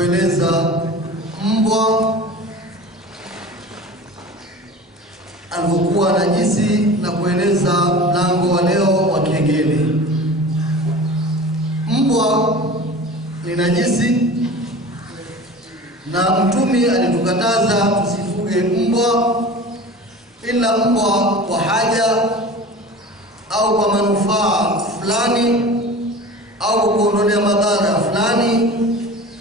kueleza mbwa alivyokuwa najisi na kueleza mlango wa leo wa kengele. Mbwa ni najisi na Mtume alitukataza tusifuge mbwa ila mbwa kwa haja au kwa manufaa fulani au kwa kuondolea madhara fulani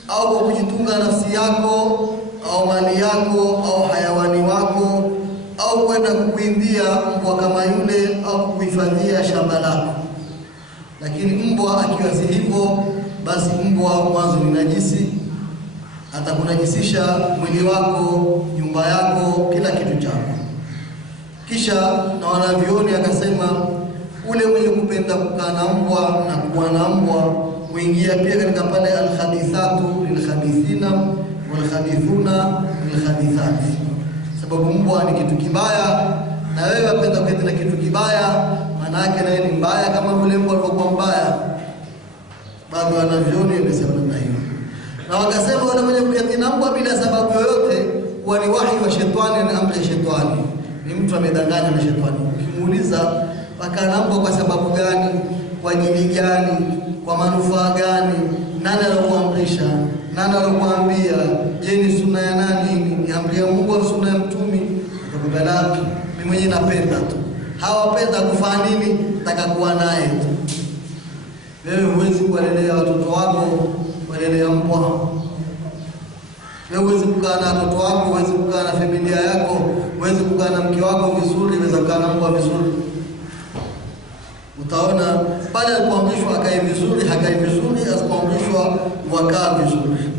au kwa kujitunga nafsi yako au mali yako au hayawani wako au kwenda kukuindia mbwa kama yule au kuhifadhia shamba lako. Lakini mbwa akiwa si hivyo, basi mbwa mwanzo ni najisi, atakunajisisha mwili wako, nyumba yako, kila kitu chako. Kisha na wanavyoni akasema ule mwenye kupenda kukaa na mbwa na kuwa na mbwa huingia pia katika pale alkhabithatu lilkhabithina walkhabithuna lilkhabithati, sababu mbwa ni kitu kibaya na wewe wapenda kuketi na kitu kibaya, maana yake naye ni mbaya kama vile mbwa alivyokuwa mbaya. Baadhi wanavyoni wamesema namna hiyo, na wakasema wale mwenye kuketi na mbwa bila sababu yoyote huwa ni wahi wa shetani na amri ya shetani, ni mtu amedanganywa na shetani. Ukimuuliza wakaa mbwa kwa sababu gani, kwa ajili gani, kwa manufaa gani, nani alokuamrisha, nani alokuambia, je ni sunna ya nani, ni amri ya Mungu au sunna ya Mtume? Utakubalaki mimi mwenyewe napenda tu. Hawapenda kufanya nini? Nataka kuwa naye tu. Wewe huwezi kuwalelea watoto wako walelea mbwa. Wewe huwezi kukaa na watoto wako, huwezi kukaa na familia yako, huwezi kukaa na mke wako vizuri, huwezi kukaa na mbwa vizuri. Utaona pale alipoamrishwa akae vizuri, hakai vizuri, asipoamrishwa wakaa vizuri.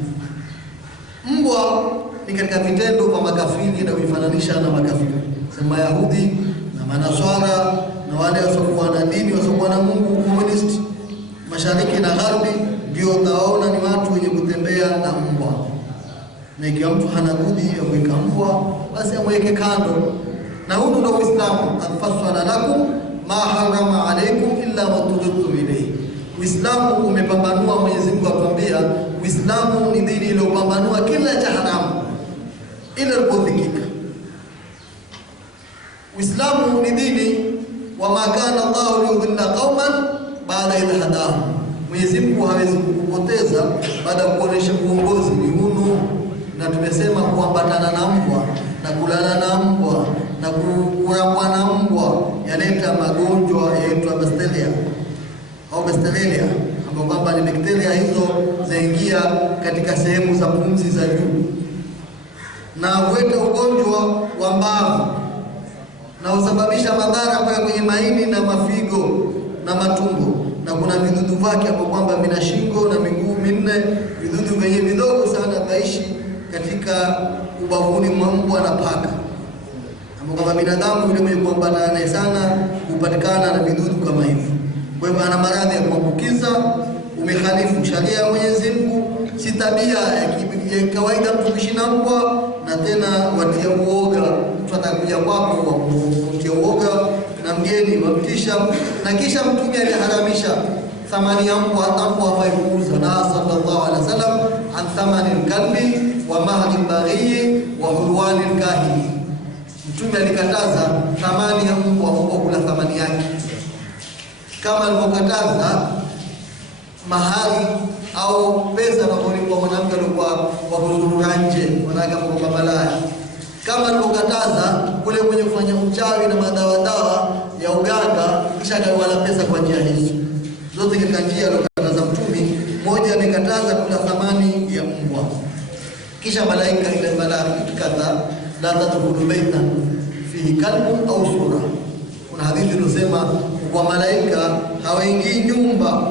Mbwa ni katika vitendo vya makafiri na kuifananisha na makafiri. Sema Yahudi na Manaswara na wale wasiokuwa na dini, wasiokuwa na Mungu, communist, mashariki na gharbi, ndio utaona ni watu wenye kutembea na mbwa. Na ikiwa mtu hana budi ya kuweka mbwa, basi amweke kando. Na huu ndio Uislamu, atfasala lakum ma harama alaykum illa ma tudhibtum ilayhi. Uislamu umepambanua, Mwenyezi Mungu atuambia Uislamu ni dini iliyopambanua kila cha haramu ila ilipodhikika. Uislamu ni dini wa ma kana Allahu liyudhilla qauman baada idh hadahum. Mwenyezi Mungu hawezi kukupoteza baada ya kuonesha uongozi ni hunu. Na tumesema kuambatana na mbwa na kulala na mbwa na kurambwa na mbwa yaleta magonjwa yaitwa Bastelia au Bastelia, ambapo kwamba ni bakteria hizo zaingia katika sehemu za pumzi za juu na huleta ugonjwa wa mbavu na husababisha madhara mpaka kwenye maini na mafigo na matumbo. Na kuna vidudu vyake hapo kwamba vina shingo na miguu minne, vidudu vyenye vidogo sana vaishi katika ubavuni mwa mbwa na paka, ambapo kama binadamu yule mwenye kuambatana naye sana hupatikana na vidudu kama hivi. Kwa hivyo ana maradhi ya kuambukiza, umekhalifu sharia ya Mwenyezi Mungu, si tabia ya kawaida mtu kuishi na mbwa, na tena watia uoga. Mtu atakuja kwako wakutia uoga na mgeni wamtisha, na kisha Mtume aliharamisha thamani ya mbwa, mbwa hafai kuuza. Na sallallahu alaihi wasallam an thamani al-kalbi wa mahli al-baghi wa hulwani al-kahini. Mtume alikataza thamani ya mbwa, mbwa kula thamani yake, kama alivyokataza mahali au pesa wanapolipwa mwanamke alikuwa wa kuzurura nje, wanawake kwa malaya. Kama alivyokataza kule mwenye kufanya uchawi na madawa ya uganga kisha akawala pesa kwa njia hizo. Zote katika njia aliyokataza Mtume. Moja amekataza kula thamani ya mbwa. Kisha malaika ile malaika la tadkhulu baytan fihi kalbun au sura. Kuna hadithi inasema kwa malaika hawaingii nyumba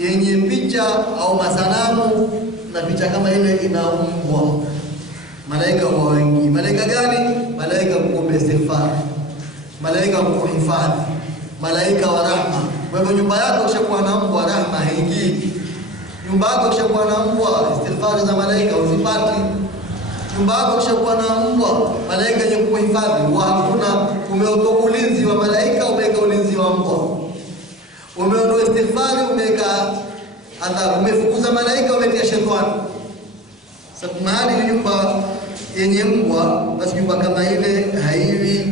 yenye picha au masanamu na picha kama ile ina mbwa. Malaika hawaingii. Malaika gani? Malaika kuomba istighfar, malaika kuhifadhi, malaika wa rahma. Kwa hivyo nyumba yako ukishakuwa na mbwa, rahma haingii. Nyumba yako ukishakuwa na mbwa, istighfar za malaika usipati. Nyumba yako ukishakuwa na mbwa, malaika yenye kuhifadhi, wa hakuna. Umeondoa ulinzi wa malaika, umeweka ulinzi wa mbwa. Umeondoa istighfar, umeweka adhabu. Umefukuza malaika, umetia shetani. Sababu mahali nyumba yenye mbwa, basi nyumba kama ile haiwi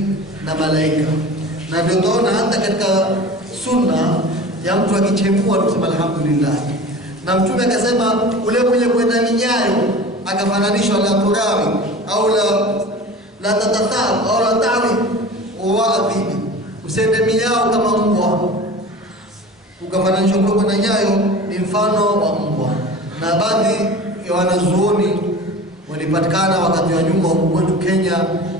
na malaika. Na ndio tunaona hata katika sunna ya mtu akichemua tuseme alhamdulillah. Na Mtume akasema ule mwenye kwenda minyayo akafananishwa la turawi au la tatathab au la tawi waadhibi. Usende minyayo kama mbwa. Ukafananishwa kwa kwenda nyayo ni mfano wa mbwa. Na baadhi ya wanazuoni walipatikana wakati wa nyuma huko kwetu Kenya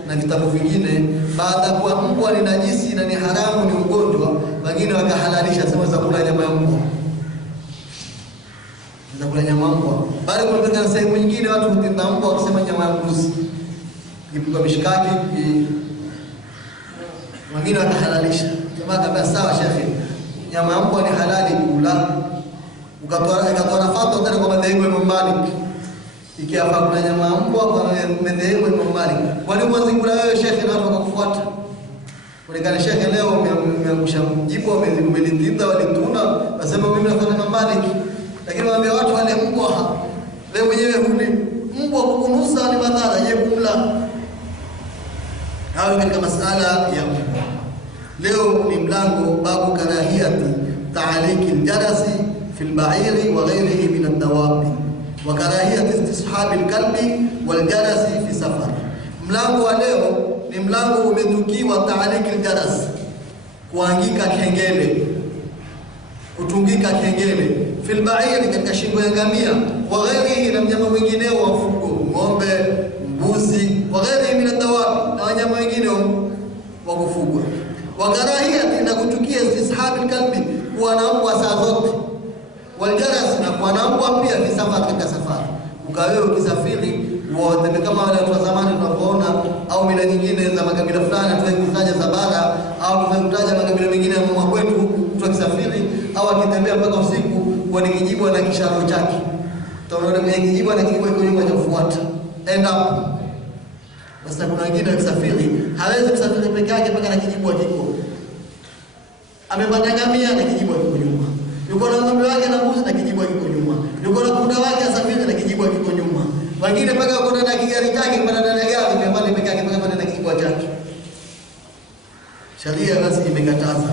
na vitabu vingine, baada kwa mbwa ni najisi na ni haramu, ni ugonjwa, wengine wakahalalisha sema za kula nyama ya mbwa. Za kula nyama ya mbwa. Bali kwa sehemu nyingine watu hutinda mbwa wakisema nyama ya mbuzi. Kipigwa mishikaki, wengine wakahalalisha. Sema kabisa sawa shekhi, nyama ya mbwa ni halali kula. Ukatoa fatwa tena kwa madhehebu ya Imam Malik. Ikiafa kuna nyama ya mbwa kwa madhehebu ya Imam Malik. Kwa nini mwazikula wewe shekhi na watu wakakufuata? Kulikana shekhi leo umeangusha mjibu, umelitida, walituna, wasema mimi nafanya Imam Malik. Lakini waambia watu wale mbwa, wewe mwenyewe huli mbwa kukunusa ni madhara, je kumla? Hayo katika masala ya mbwa. Leo ni mlango babu karahiyati ta'aliki al-jarasi fi al-ba'iri wa ghayrihi min ad-dawabi wa karahiyati istishabi al-kalbi wal-jarasi fi safar. Mlango wa leo ni mlango umetukiwa ta'aliki al-jaras, kuangika kengele, kutungika kengele fi al-ba'iri, katika shingo ya ngamia, wa ghayrihi, na mnyama mwingine wa mfugo, ng'ombe, mbuzi, wa ghayrihi min ad-dawabi, na wanyama wengine wa kufugwa. Wakarahiyati, na kuchukia istishabi kalbi, kuwa na mbwa saa zote, waljaras, na kuwa na mbwa pia fi safari, katika safari. Ukawewe ukisafiri wote kama wale watu wa zamani tunapoona, au mila nyingine za makabila fulani tunazitaja za bara, au tunazitaja makabila mengine ya mwa kwetu, mtu akisafiri au akitembea mpaka usiku kwa nikijibu na kisharo chake. Tunaona mwenye kijibu na kijibu iko nyuma kufuata. End up. Basi kuna wengine wakisafiri hawezi kusafiri peke yake mpaka na kijibu kiko. Amepanda ngamia na kijibu kiko nyuma. Yuko na ng'ombe wake na mbuzi na kijibu kiko nyuma. Yuko na punda wake asafiri na kijibu kiko nyuma. Wengine mpaka wako na kigari chake, mpaka na gari pembeni peke yake mpaka na kijibu chake. Sharia basi imekataza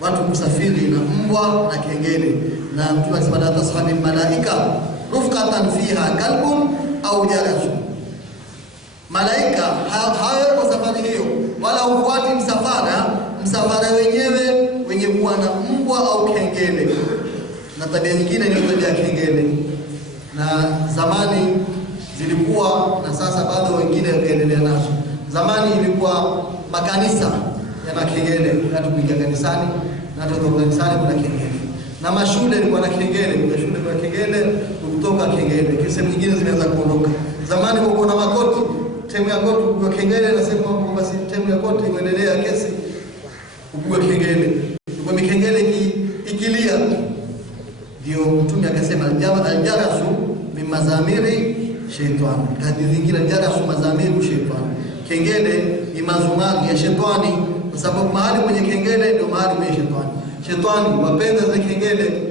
watu kusafiri na mbwa na kengele. Na Mtume akisema la tashabi malaika rufqatan fiha kalbun au jarasu. Malaika hawako safari hiyo, wala ufuati msafara wenyewe wenye kuwa na mbwa au kengele. Na tabia nyingine ni tabia ya kengele. Na zamani zilikuwa, na sasa bado wengine wakaendelea nazo. Zamani ilikuwa makanisa ya makengele, watu kuingia kanisani na watu kutoka kanisani kuna kengele. Na mashule ilikuwa na kengele, kuna shule kuna kengele, kutoka kengele. Kisa nyingine zimeanza kuondoka. Zamani kulikuwa na makoti, temu ya koti kwa kengele, na sema basi temu ya koti iendelea kesi kupigwa kengele. Kwa mikengele ikilia, ndio Mtume akasema al-jarasu min mazamiri shaytan. Hadithi nyingine al-jarasu mazamiru shaytan. Kengele ni mazumari ya shetani, kwa sababu mahali kwenye kengele ndio mahali kwenye shetani. Shetani wapenda za kengele.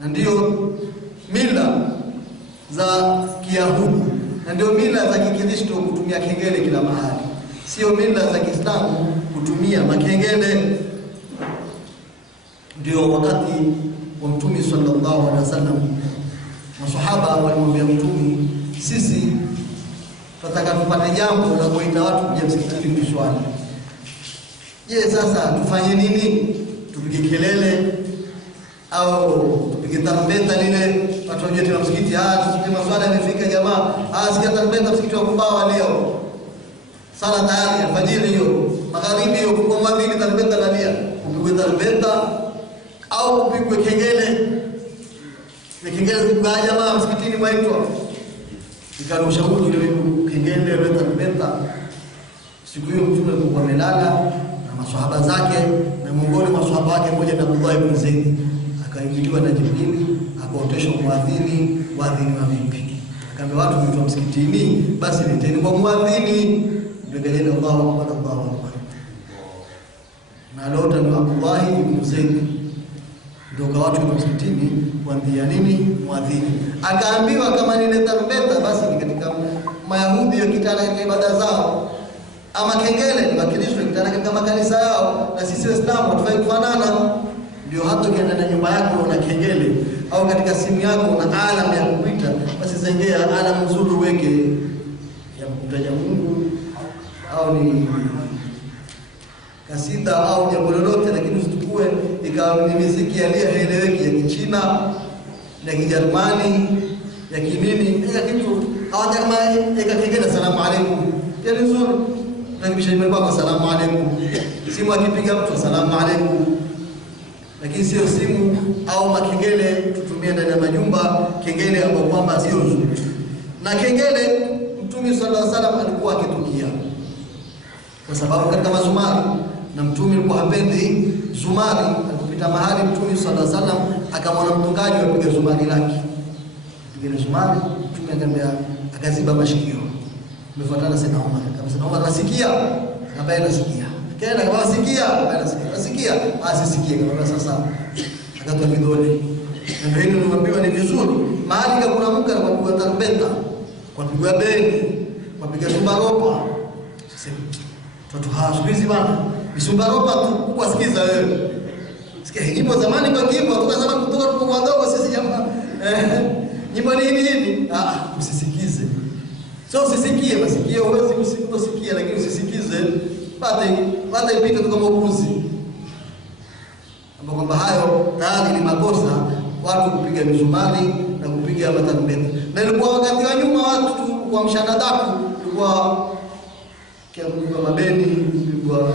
Na ndio mila za Kiyahudi na ndio mila za Kikristo kutumia kengele kila mahali. Sio mila za Kiislamu kutumia makengele. Ndio wakati wa Mtume sallallahu alaihi wasallam, masahaba walimwambia Mtume, sisi tunataka tupate jambo la kuita watu kuja msikitini kuswali. Je, sasa tufanye nini? Tupige kelele au tupige tarumbeta lile watu waje tena msikiti? Tusije maswala yamefika jamaa. Sikia tarumbeta msikiti wa Kubawa leo. Sala tayari alfajiri hiyo, magharibi hiyo, kwa mwadhini tarumbeta nalia. Upigwe tarumbeta au upigwe kengele. Ni kengele kwa jamaa msikitini mwaitwa. Ikarusha huko ile kengele ile tarumbeta. Siku hiyo Mtume alikuwa amelala na maswahaba zake, na miongoni mwa maswahaba wake mmoja ni Abdullah ibn Zaid. Akaingiliwa na Jibril, akaoteshwa muadhini, muadhini wa vipi? Akaambia watu mtu msikitini, basi niteni kwa muadhini. Ndio Allahu Akbar, Allahu Akbar. Na lota ni Abdullah ibn Zaid ndio watu wa msikitini kuambia nini muadhini. Akaambiwa kama ni tarumbeta basi ni katika Mayahudi wakitana katika ibada zao, ama kengele ni Wakristo wakitana katika makanisa yao, na sisi Waislamu hatufai kufanana. Ndio hata ukienda na nyumba yako na kengele au katika simu yako na alam ya kuita, basi zengea alam nzuri uweke ya kumtaja Mungu au ni kasida au jambo lolote, lakini usitukue ikawa ni muziki aliyeeleweki ya Kichina na Kijerumani ya kinini ya kitu au jamaa ikakengele salamu alaykum ya nzuri na kisha imekuwa salamu alaykum. Simu akipiga mtu salamu alaykum, lakini sio simu au makengele tutumie ndani ya majumba, kengele ambapo kwamba sio nzuri. Na kengele Mtume sallallahu alaihi wasallam alikuwa akitukia kwa sababu katika mazumari, na Mtume alikuwa hapendi zumari. Alipopita mahali Mtume sallallahu alaihi wasallam akamwona mtungaji apiga zumari lake, piga zumari, Mtume akamwambia, akaziba mashikio. Umefuatana sana Umar, kama sana Umar nasikia, ambaye nasikia kenda kama nasikia, nasikia asisikie kama sasa, akatoa kidole. Na ndio nimeambiwa ni vizuri mahali kama kuna mka kwa kupiga tarumbeta, kwa kupiga bendi, kwa kupiga sumbaropa. Sasa watu hawasikizi bana, sumbaropa tu kusikiza wewe. Sikia nyimbo zamani kwa kimbo, tukasema kutoka kwa wadogo sisi jamaa. Nyimbo ni nini? Usisikize. Sio usisikie, masikie uwezi kusikia, lakini usisikize. Pata ipite tu kama upuzi. Ambapo kwamba hayo tayari ni makosa watu kupiga mizumari na kupiga matarumbeta. Na ilikuwa wakati wa nyuma watu kwa mshanadaku ilikuwa kwa mabeni kupigwa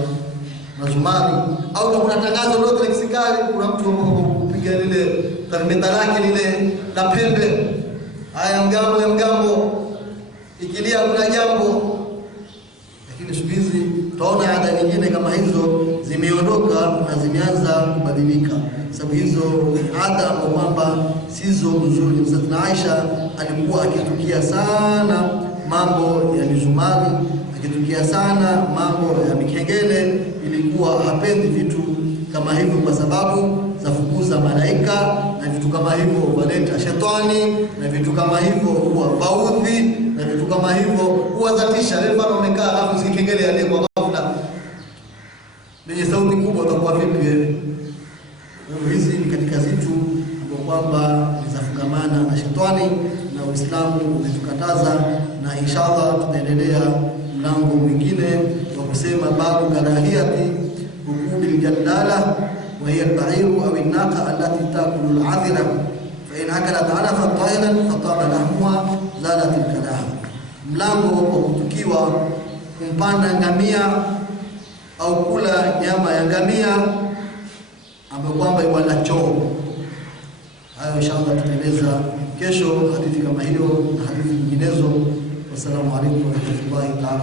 mazumari, au kuna tangazo lolote la kisikari, kuna mtu kupiga lile tarumbeta lake lile la pembe. Haya mgambo ikilia kuna jambo. Lakini siku hizi tunaona ada nyingine kama hizo zimeondoka na zimeanza kubadilika, sababu hizo ada kwamba sizo nzuri. Msatna Aisha alikuwa akitukia sana mambo ya mizumari, akitukia sana mambo ya mikengele. Ilikuwa hapendi vitu kama hivyo kwa sababu za fukuza malaika, na vitu kama hivyo waleta shetani, na vitu kama hivyo huwa baudhi, na vitu kama hivyo huwa zatisha. Leo bado umekaa hapo usikengele yale kwa ghafla lenye sauti kubwa, utakuwa vipi wewe? Hizi ni katika vitu kwamba zinafungamana na shetani, na Uislamu umetukataza. Na inshallah tutaendelea mlango mwingine wa kusema babu karahiyati rukubil jandala wa hiya al-ba'iru aw an-naqa allati ta'kulu al-'adhira fa in akalat 'alafa ta'ilan fataba lahmuha zalat al-karaha. Mlango wa kutukiwa kumpanda ngamia au kula nyama ya ngamia ambapo kwamba wala choo. Hayo inshallah tutaeleza kesho hadithi kama hiyo na hadithi nyinginezo. Wassalamu alaykum wa rahmatullahi ta'ala.